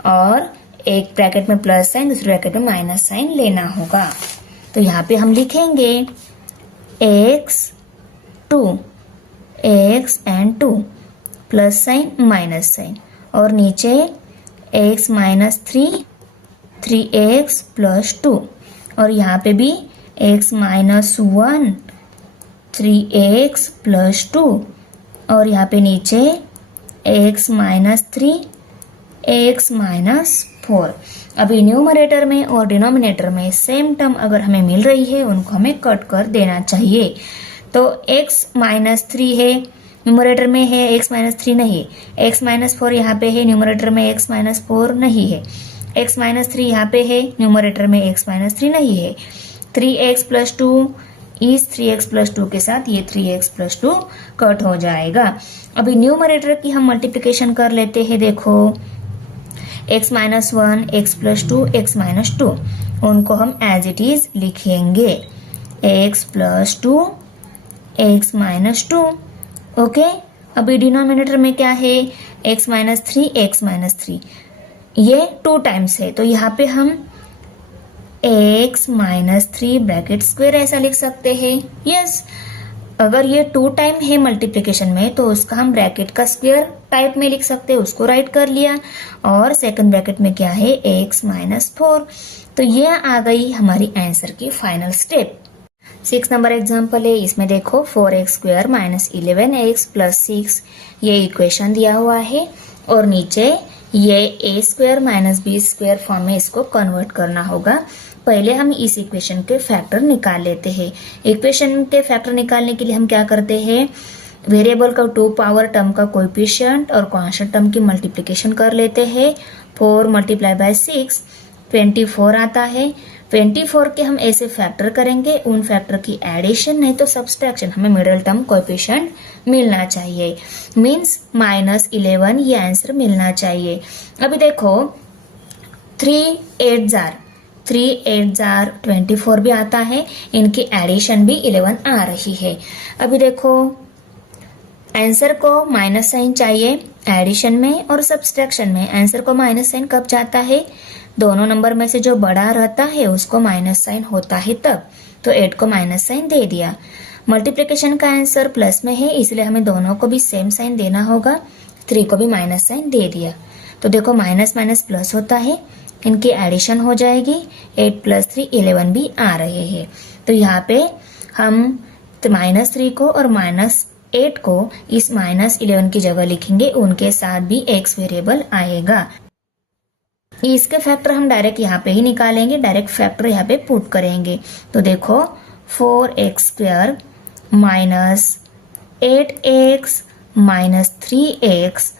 और एक ब्रैकेट में प्लस साइन, दूसरे ब्रैकेट में माइनस साइन लेना होगा। तो यहाँ पे हम लिखेंगे x 2 x and 2 plus sign minus sign, और नीचे x माइनस 3 3x प्लस 2, और यहाँ पे भी x माइनस 1 3x प्लस 2, और यहाँ पे नीचे x माइनस 3 x माइनस 4। अभी न्यूमरेटर में और डिनोमिनेटर में सेम टर्म अगर हमें मिल रही है उनको हमें कट कर देना चाहिए। तो x माइनस 3 है, न्यूमरेटर में है, x माइनस 3 नहीं। x माइनस 4 यहाँ पे है, न्यूमरेटर में x माइनस 4 नहीं है। x माइनस 3 यहाँ पे है, न्यूमरेटर में x माइनस 3 नहीं है। 3x प्लस 2 इस 3x प्लस 2 के साथ ये 3x प्लस 2 कट हो जाएगा। अभी न्यूमरेटर की हम मल्टीप्लिकेशन कर लेते हैं। देखो x minus 1 x plus 2 x minus 2, उनको हम एज इट इज लिखेंगे x plus 2 x minus 2। Okay, अभी डिनोमिनेटर में क्या है? x माइनस 3 x माइनस 3, ये 2 टाइम्स है तो यहाँ पे हम x माइनस 3 ब्रैकेट स्क्वायर ऐसा लिख सकते हैं। यस, अगर ये 2 टाइम है मल्टीप्लिकेशन में तो उसका हम ब्रैकेट का स्क्वायर टाइप में लिख सकते हैं, उसको राइट कर लिया। और सेकंड ब्रैकेट में क्या है? x minus 4। तो ये आ गई हमारी आंसर की फाइनल स्टेप। 6 नंबर एग्जाम्पल है, इसमें देखो 4x square minus 11x plus 6 ये इक्वेशन दिया हुआ है, और नीचे ये a square minus B square form में इसको कन्वर्ट करना होगा। पहले हम इस इक्वेशन के फैक्टर निकाल लेते हैं। इक्वेशन के फैक्टर निकालने के लिए हम क्या करते हैं? वेरिएबल का 2 पावर टर्म का कोएफिशिएंट और कांस्टेंट टर्म की मल्टीप्लिकेशन कर लेते हैं। 4 मल्टीप्लाई बाय 6 24 आता है। 24 के हम ऐसे फैक्टर करेंगे, उन फैक्टर की एडिशन नहीं तो सब्सट्रैक्शन, हमें मिडिल टर्म कोएफिशिएंट मिलना चाहिए, मींस माइनस 11 ये आंसर मिलना चाहिए। अभी देखो 3 8 जार 24 भी आता है, इनकी एडिशन भी 11 आ रही है। अभी देखो आंसर को माइनस साइन चाहिए एडिशन में और सब्सट्रैक्शन में। आंसर को माइनस साइन कब जाता है? दोनों नंबर में से जो बड़ा रहता है उसको माइनस साइन होता है तब। तो 8 को माइनस साइन दे दिया। मल्टीप्लिकेशन का आंसर प्लस में है इसलिए हमें दोनों को भी सेम साइन देना होगा। 3 को भी माइनस साइन दे दिया। तो देखो माइनस माइनस प्लस होता है, इनकी एडिशन हो जाएगी। 8 प्लस 3 11 भी आ रहे हैं। तो यहाँ पे हम -3 को और -8 को इस -11 की जगह लिखेंगे, उनके साथ भी x वेरिएबल आएगा। इसके फैक्टर हम डायरेक्ट यहाँ पे ही निकालेंगे, डायरेक्ट फैक्टर यहाँ पे पुट करेंगे। तो देखो 4x² minus 8x minus 3x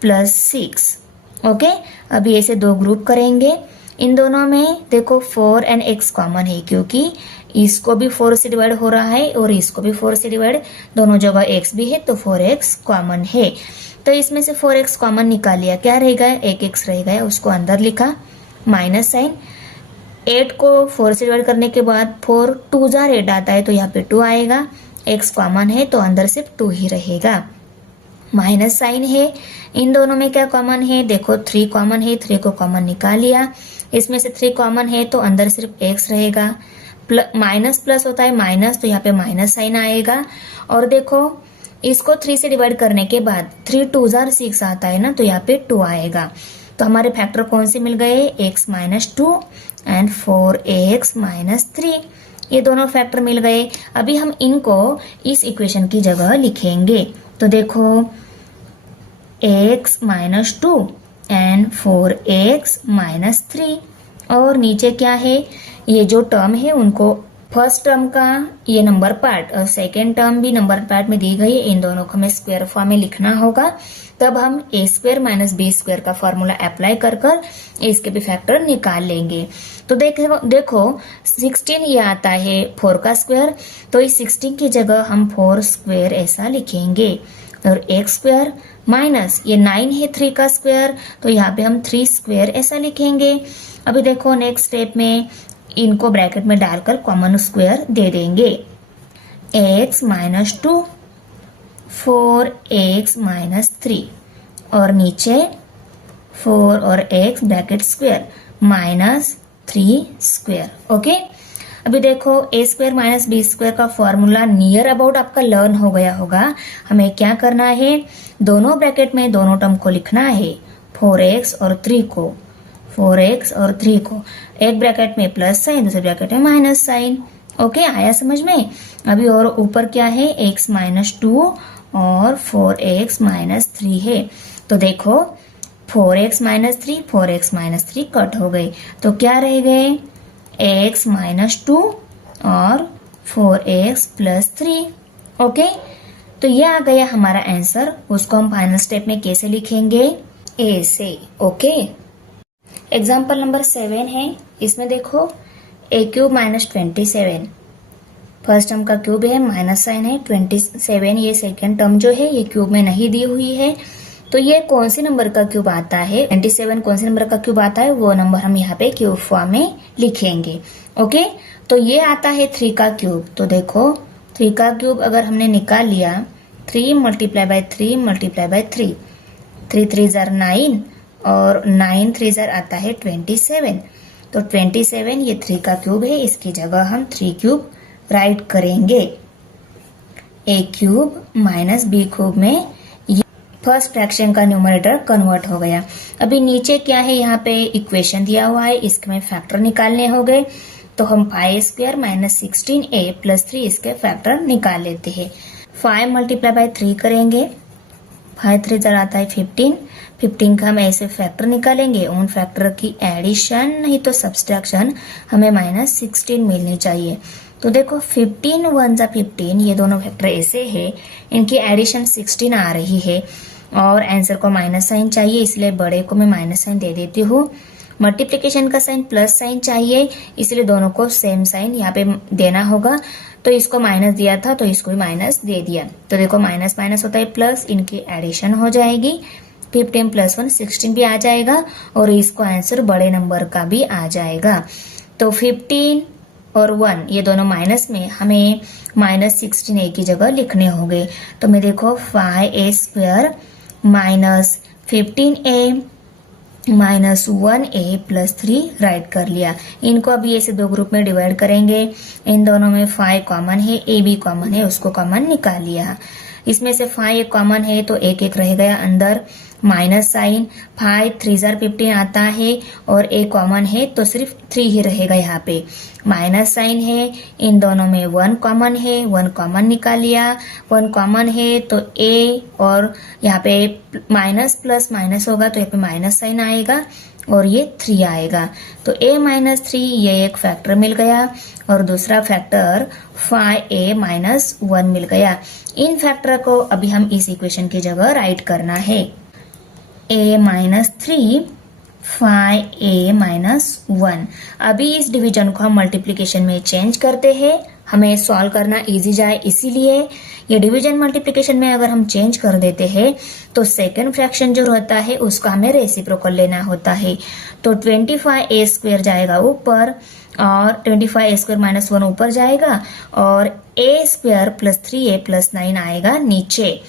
plus 6। Okay, अभी ऐसे दो ग्रुप करेंगे। इन दोनों में देखो 4 एंड x कॉमन है, क्योंकि इसको भी 4 से डिवाइड हो रहा है और इसको भी 4 से डिवाइड, दोनों जगह x भी है, तो 4x कॉमन है। तो इसमें से 4x कॉमन निकाल लिया, क्या रहेगा, एक x रहेगा, उसको अंदर लिखा, माइनस साइन। 8 को 4 से डिवाइड करने के बाद 4 2 जार 8 आता है, तो यहाँ पे 2 आएगा। x कॉमन है तो अंदर सिर्फ 2 ही रहेगा। माइनस साइन है, इन दोनों में क्या कॉमन है, देखो 3 कॉमन है, 3 को कॉमन निकाल लिया। इसमें से 3 कॉमन है तो अंदर सिर्फ x रहेगा। माइनस प्लस होता है माइनस, तो यहाँ पे माइनस साइन आएगा। और देखो इसको 3 से डिवाइड करने के बाद 3 2 जार 6 आता है ना, तो यहाँ पे 2 आएगा। तो हमारे फैक्टर कौन से मिल गए, x minus 2 and 4x minus 3, ये दोनों फैक्टर मिल गए। अभी हम इनको इस इक्वेशन की जगह लिखेंगे। तो देखो x minus 2 and 4x minus 3, और नीचे क्या है, ये जो टर्म है उनको फर्स्ट टर्म का ये नंबर पार्ट और सेकेंड टर्म भी नंबर पार्ट में दी गई है, इन दोनों को हमें स्क्वायर फॉर्म में लिखना होगा। तब हम a² माइनस b² का फॉर्मूला अप्लाई कर इसके भी फैक्टर निकाल लेंगे। तो देखो 16 ये आता है 4 का स्क्वायर, तो इस 16 की जगह हम 4 स्क्वायर ऐसा लिखेंगे। और x² माइनस ये 9 है 3 का स्क्वायर, तो यहाँ पे हम 3 स्क्वायर ऐसा लिखेंगे। अभी देखो नेक्स्ट स्टेप में इनको ब्रैकेट में डालकर कॉमन स्क्वायर दे देंगे। x माइनस 2 4x माइनस 3, और नीचे 4 और x bracket square minus 3 square. Okay, अभी देखो a² माइनस b² का फॉर्मूला नियर अबाउट आपका लर्न हो गया होगा। हमें क्या करना है, दोनों ब्रैकेट में दोनों टर्म को लिखना है, 4x और 3 को, 4x और 3 को, एक ब्रैकेट में प्लस साइन, दूसरे ब्रैकेट में माइनस साइन। ओके, आया समझ में। अभी और ऊपर क्या है, x माइनस 2 और 4x माइनस 3 है। तो देखो 4x minus 3 4x minus 3 cut हो गई, तो क्या रह गए, x माइनस 2 और 4x प्लस 3। ओके, तो ये आ गया हमारा आंसर। उसको हम फाइनल स्टेप में कैसे लिखेंगे, ऐसे। ओके, एग्जाम्पल नंबर 7 है। इसमें देखो a³ माइनस 27, फर्स्ट टर्म का क्यूब है, माइनस साइन है, 27 ये सेकेंड टर्म जो है ये क्यूब में नहीं दी हुई है। तो ये कौन सी नंबर का क्यूब आता है, 27 कौन सी नंबर का क्यूब आता है, वो नंबर हम यहाँ पे क्यूब फॉर्म में लिखेंगे। ओके, तो ये आता है 3 का क्यूब। तो देखो 3 का क्यूब अगर हमने निकाल लिया, 3 मल्टीप्लाई बाय 3 मल्टीप्लाई बाय 3, 3 3 जार 9 और 9 3 जार आता है 27। तो 27 ये 3 का क्यूब है, इसकी जगह हम 3 क्यूब राइट करेंगे। a³ माइनस b³ में फर्स्ट फ्रैक्शन का न्यूमरेटर कन्वर्ट हो गया। अभी नीचे क्या है, यहाँ पे इक्वेशन दिया हुआ है, इसके में फैक्टर निकालने हो गए। तो हम 5² माइनस 16a प्लस 3 इसके फैक्टर निकाल लेते हैं। 5 मल्टीप्लाई बाय 3 करेंगे, 5 3 जार आता है 15, 15 का हम ऐसे फैक्टर निकालेंगे। उन फैक्टर की एडिशन नहीं तो सब्सट्रैक्शन हमें माइनस 16 मिलनी चाहिए। तो देखो 15 1 जा 15, ये दोनों फैक्टर ऐसे है, इनकी एडिशन 16 आ रही है और आंसर को माइनस साइन चाहिए, इसलिए बड़े को मैं माइनस साइन दे देती हूँ। मल्टीप्लिकेशन का साइन प्लस साइन चाहिए, इसलिए दोनों को सेम साइन यहाँ पे देना होगा। तो इसको माइनस दिया था तो इसको भी माइनस दे दिया। तो देखो माइनस माइनस होता है प्लस, इनकी एडिशन हो जाएगी, 15 प्लस 1 16 भी आ जाएगा और इसको आंसर बड़े नंबर का भी आ जाएगा। तो 15 और 1 ये दोनों माइनस में हमें माइनस 16a की जगह लिखने होंगे। तो मैं देखो 5a² minus 15a minus 1a plus 3 right कर लिया। इनको अभी ऐसे दो ग्रुप में डिवाइड करेंगे। इन दोनों में 5 कॉमन है, a भी कॉमन है, उसको कॉमन निकाल लिया। इसमें से 5 एक कॉमन है तो एक एक रह गया अंदर। माइनस साइन, 5 3 जार 15 आता है और ए कॉमन है तो सिर्फ 3 ही रहेगा यहाँ पे। माइनस साइन है, इन दोनों में 1 कॉमन है, 1 कॉमन निकाल लिया, 1 कॉमन है तो ए और यहाँ पे माइनस प्लस माइनस होगा तो यहाँ पे माइनस साइन आएगा और ये 3 आएगा। तो a माइनस 3 ये एक फैक्टर मिल गया और दूसरा फैक्टर 5a माइनस 1 मिल गया। इन फैक्टर को अभी हम इस इक्वेशन की जगह राइट करना है। a minus 3 5a minus 1। अभी इस डिवीजन को हम मल्टीप्लिकेशन में चेंज करते हैं, हमें सॉल्व करना इजी जाए, इसीलिए ये डिवीजन मल्टीप्लिकेशन में अगर हम चेंज कर देते हैं तो सेकंड फ्रैक्शन जो रहता है उसका हमें रेसिप्रोकल लेना होता है। तो 25a स्क्वायर जाएगा ऊपर और 25a स्क्वायर माइनस 1 ऊपर जाएगा और a square plus 3a plus 9 आएगा नीचे।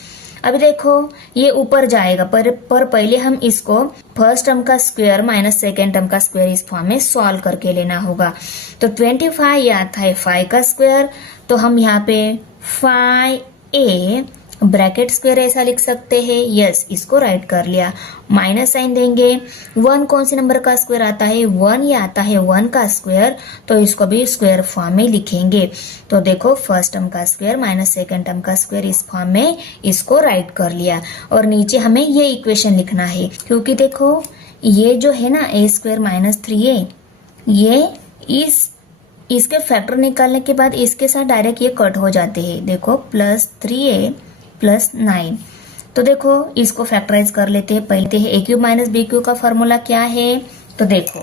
अभी देखो ये ऊपर जाएगा पर पहले हम इसको फर्स्ट टर्म का स्क्वायर माइनस सेकेंड टर्म का स्क्वायर इस फॉर्म में सॉल्व करके लेना होगा। तो 25 ये आता है 5 का स्क्वायर, तो हम यहाँ पे 5a ब्रैकेट स्क्वायर ऐसा लिख सकते हैं। यस, इसको राइट कर लिया। माइनस साइन देंगे, 1 कौन से नंबर का स्क्वायर आता है, 1 ये आता है 1 का स्क्वायर, तो इसको भी स्क्वायर फॉर्म में लिखेंगे। तो देखो फर्स्ट टर्म का स्क्वायर माइनस सेकेंड टर्म का स्क्वायर इस फॉर्म में इसको राइट कर लिया और नीचे हमें ये इक्वेशन लिखना है क्योंकि देखो ये जो है ना a स्क्वायर माइनस 3a, ये इसके फैक्टर निकालने के बाद इसके साथ डायरेक्ट ये कट हो जाते हैं। देखो प्लस 3a प्लस 9। तो देखो इसको फैक्टराइज कर लेते हैं। पहले है a cube minus B cube का फॉर्मूला क्या है, तो देखो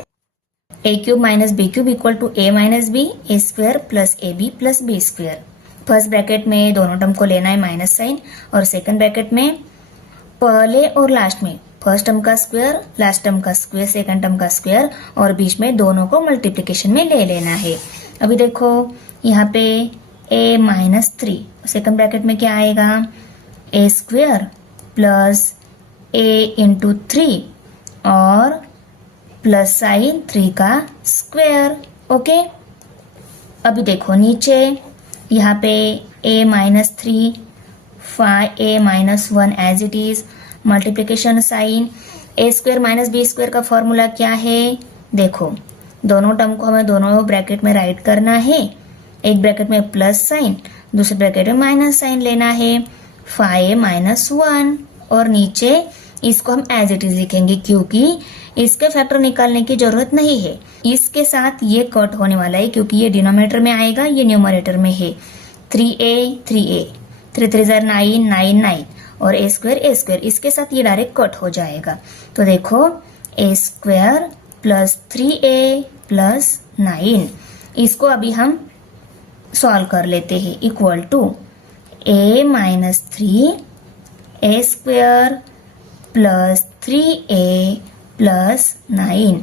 a cube minus B cube equal to a minus B, a square plus A B plus b square. First bracket में दोनों टर्म को लेना है माइनस साइन और सेकंड ब्रैकेट में पहले और लास्ट में फर्स्ट टर्म का स्क्वायर, लास्ट टर्म का स्क्वायर, सेकंड टर्म का स्क्वायर और बीच में दोनों को मल्टीप्लिकेशन में ले लेना है। अभी देखो यहाँ पे a माइनस 3, सेकंड ब्रैकेट में क्या आएगा, a square plus a into 3 और प्लस साइन 3 का स्क्वायर। ओके, अभी देखो नीचे यहाँ पे a minus 3 5a minus 1 as it is, multiplication sign, a square minus B square का फॉर्मूला क्या है, देखो दोनों टर्म को हमें दोनों ब्रैकेट में राइट करना है। एक ब्रैकेट में प्लस साइन, दूसरे ब्रैकेट में माइनस साइन लेना है, 5a माइनस 1 और नीचे इसको हम एज इट इज लिखेंगे क्योंकि इसके फैक्टर निकालने की जरूरत नहीं है। इसके साथ ये कट होने वाला है क्योंकि ये डिनोमिनेटर में आएगा, ये न्यूमरेटर में है। 3a 3 3 जार 9 9 9 और a स्क्वायर इसके साथ ये डायरेक्ट कट हो जाएगा। तो देखो a square plus 3a plus 9, इसको अभी हम सॉल्व कर लेते हैं equal to a minus 3 a square plus 3a plus 9,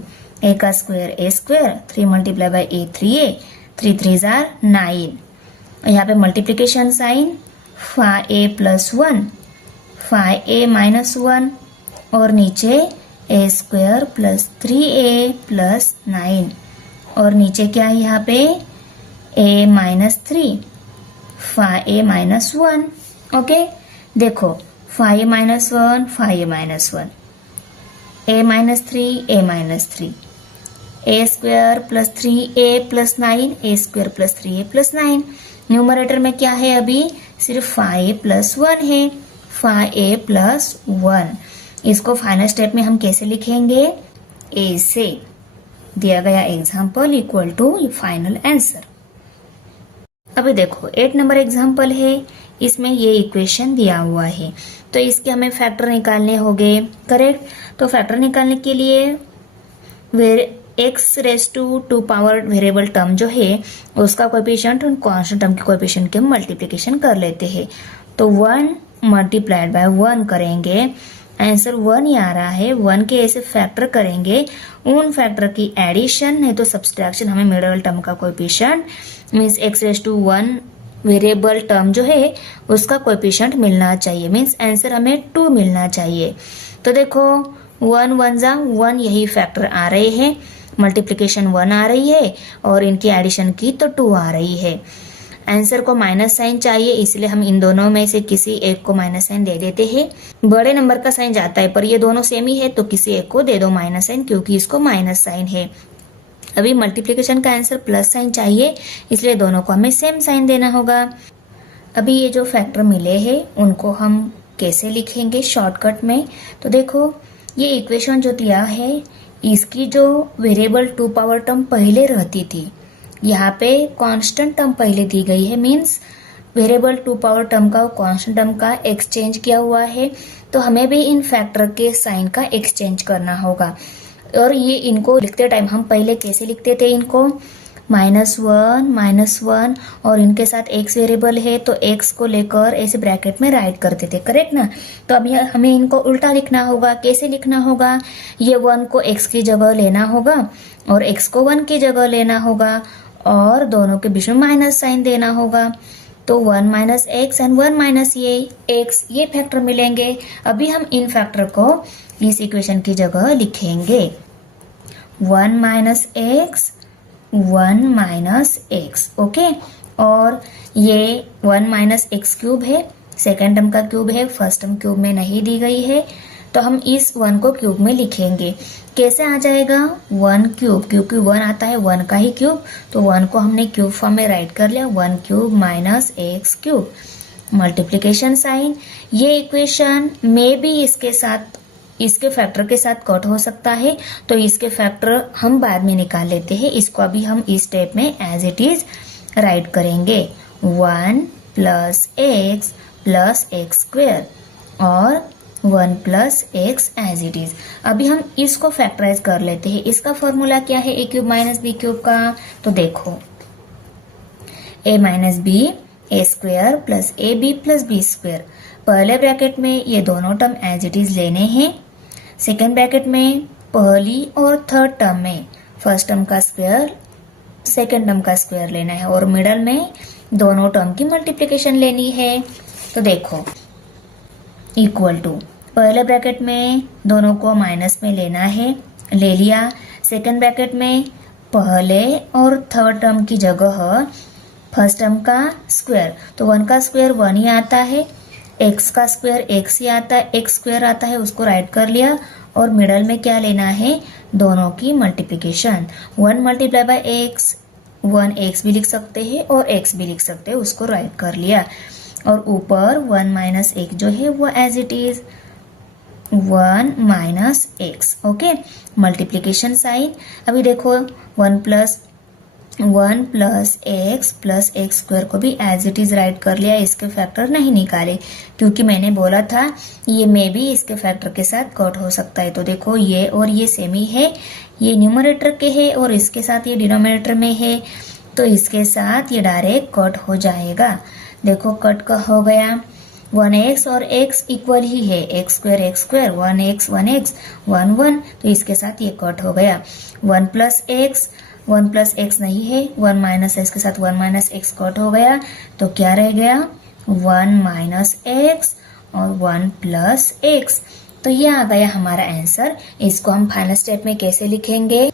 a का square a square, 3 multiply by a 3a, 3 3 जार 9। यहाँ पे multiplication sign 5a plus 1 5a minus 1 और नीचे a square plus 3a plus 9 और नीचे क्या है यहाँ पे a minus 3 5a minus 1। Okay, देखो 5a minus 1 5a minus 1, a minus 3 a minus 3, a square plus 3a plus 9, a square plus 3a plus 9। Numerator में क्या है, अभी सिर्फ 5a प्लस 1 है, 5a प्लस 1। इसको फाइनल स्टेप में हम कैसे लिखेंगे, a से दिया गया example equal to final answer. अभी देखो 8 नंबर एग्जाम्पल है, इसमें ये इक्वेशन दिया हुआ है तो इसके हमें फैक्टर निकालने होंगे, करेक्ट। तो फैक्टर निकालने के लिए x raise to 2 power variable term जो है उसका कोएफिशिएंट और कांस्टेंट टर्म के कोएफिशिएंट के मल्टीप्लिकेशन कर लेते हैं। तो 1 मल्टीप्लाइड बाय 1 करेंगे, आंसर 1 ही आ रहा है। 1 के ऐसे फैक्टर करेंगे, उन फैक्टर की एडिशन नहीं तो सब्सट्रैक्शन, हमें मिडल टर्म का coefficient means x raise to 1 variable term जो है उसका कोएफिशिएंट मिलना चाहिए, मींस आंसर हमें 2 मिलना चाहिए। तो देखो 1 1 जा 1 यही फैक्टर आ रहे हैं, मल्टीप्लिकेशन 1 आ रही है और इनकी एडिशन की तो 2 आ रही है। आंसर को माइनस साइन चाहिए, इसलिए हम इन दोनों में से किसी एक को माइनस साइन दे देते हैं। बड़े नंबर का साइन जाता है, पर ये दोनों सेम ही है तो किसी एक को दे दो माइनस साइन, क्योंकि इसको माइनस साइन है। अभी मल्टीप्लिकेशन का आंसर प्लस साइन चाहिए, इसलिए दोनों को हमें सेम साइन देना होगा। अभी ये जो फैक्टर मिले हैं उनको हम कैसे लिखेंगे शॉर्टकट में, तो देखो ये इक्वेशन जो दिया है इसकी जो वेरिएबल टू पावर टर्म पहले रहती थी, यहाँ पे कांस्टेंट टर्म पहले दी गई है, means variable to power term का कांस्टेंट टर्म का एक्सचेंज किया हुआ है। तो हमें भी इन फैक्टर के साइन का एक्सचेंज करना होगा। और ये इनको लिखते टाइम हम पहले कैसे लिखते थे, इनको -1 और इनके साथ x वेरिएबल है तो x को लेकर ऐसे ब्रैकेट में राइट करते थे, करेक्ट ना। तो अब हमें इनको उल्टा लिखना होगा। कैसे लिखना होगा, ये 1 को x की जगह लेना होगा और x को 1 की जगह लेना होगा और दोनों के बीच में माइनस साइन देना होगा। तो 1 माइनस एक्स एंड 1 माइनस ये एक्स, ये फैक्टर मिलेंगे। अभी हम इन फैक्टर को इस इक्वेशन की जगह लिखेंगे। 1 minus x 1 minus x, okay. और ये 1 माइनस एक्स क्यूब है, सेकेंड टर्म का क्यूब है, फर्स्ट टर्म क्यूब में नहीं दी गई है, तो हम इस 1 को क्यूब में लिखेंगे। कैसे आ जाएगा 1 क्यूब, क्योंकि 1 आता है 1 का ही क्यूब, तो 1 को हमने क्यूब फॉर्म में राइट कर लिया, 1 cube minus x cube. Multiplication sign, ये इक्वेशन में भी इसके फैक्टर के साथ कट हो सकता है, तो इसके फैक्टर हम बाद में निकाल लेते हैं। इसको अभी हम इस स्टेप में एज इट इज राइट करेंगे। 1 प्लस एक्स स्क्वेयर और 1 plus x as it is. अभी हम इसको फैक्टराइज कर लेते हैं। इसका फॉर्मूला क्या है A cube minus B cube का, तो देखो A minus B A square plus A B plus B square. पहले ब्रैकेट में ये दोनों टर्म एज इट इज लेने हैं, सेकेंड ब्रैकेट में पहली और थर्ड टर्म में फर्स्ट टर्म का स्क्वायर सेकेंड टर्म का स्क्वायर लेना है और मिडल में दोनों टर्म की मल्टीप्लिकेशन लेनी है। तो देखो इक्वल टू, पहले ब्रैकेट में दोनों को माइनस में लेना है, ले लिया। सेकेंड ब्रैकेट में पहले और थर्ड टर्म की जगह फर्स्ट टर्म का स्क्वायर, तो 1 का स्क्वायर 1 ही आता है, x का स्क्वायर x ही आता है, x स्क्वायर आता है, उसको राइट कर लिया। और मिडल में क्या लेना है, दोनों की multiplication. 1 multiply by x, 1 x भी लिख सकते हैं और x भी लिख सकते हैं, उसको राइट कर लिया। और ऊपर 1 माइनस एक्स जो है वो as it is 1 minus x, okay. Multiplication sign, अभी देखो 1 प्लस एक्स स्क्वायर को भी एज इट इज राइट कर लिया। इसके फैक्टर नहीं निकाले, क्योंकि मैंने बोला था ये में भी इसके फैक्टर के साथ कट हो सकता है। तो देखो ये और ये सेम ही है, ये न्यूमरेटर के है और इसके साथ ये डिनोमिनेटर में है, तो इसके साथ ये डायरेक्ट कट हो जाएगा। देखो कट का हो गया। 1x और x इक्वल ही है, x स्क्वायर 1x 1 1, तो इसके साथ ये कट हो गया। 1 प्लस एक्स नहीं है, 1 माइनस एक्स के साथ 1 माइनस एक्स कट हो गया, तो क्या रह गया 1 माइनस एक्स और 1 प्लस एक्स। तो ये आ गया हमारा आंसर। इसको हम फाइनल स्टेप में कैसे लिखेंगे,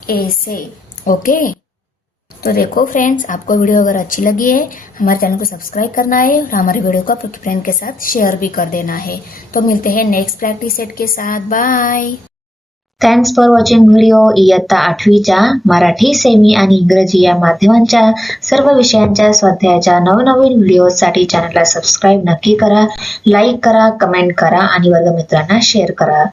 ऐसे, ओके। तो देखो फ्रेंड्स, आपको वीडियो अगर अच्छी लगी है हमारे चैनल को सब्सक्राइब करना है और हमारे वीडियो को आपके फ्रेंड के साथ शेयर भी कर देना है। तो मिलते हैं नेक्स्ट प्रॅक्टिस सेट के साथ, bye. Thanks for watching video. इयत्ता 8वीच्या मराठी, सेमी आणि इंग्रजी या माध्यमांच्या सर्व विषयांच्या स्वाध्यायाच्या नवनवीन व्हिडिओसाठी चॅनलला सबस्क्राईब नक्की करा, लाईक करा, कमेंट करा आणि वर्गमित्रांना शेअर करा।